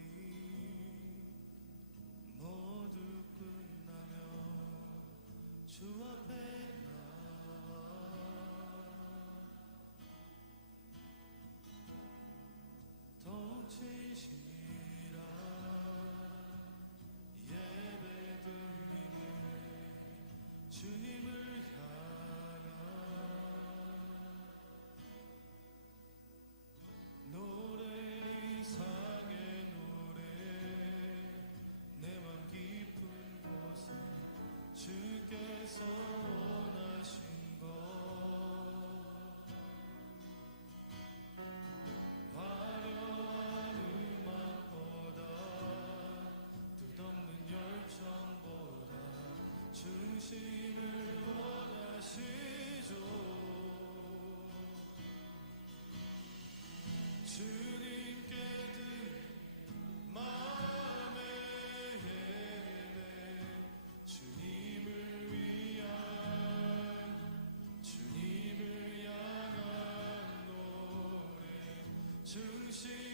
모두 끝나며 주 앞에 나와 더욱 진실한 예배 드리네 주님을 향한 노래 이상의 노래 내 맘 깊은 곳에 주께서 원하신 것 화려한 음악보다 뜻없는 열정보다 중심을 원하시죠 주님께 드린 마음의 예배 주님을 향한 노래 중심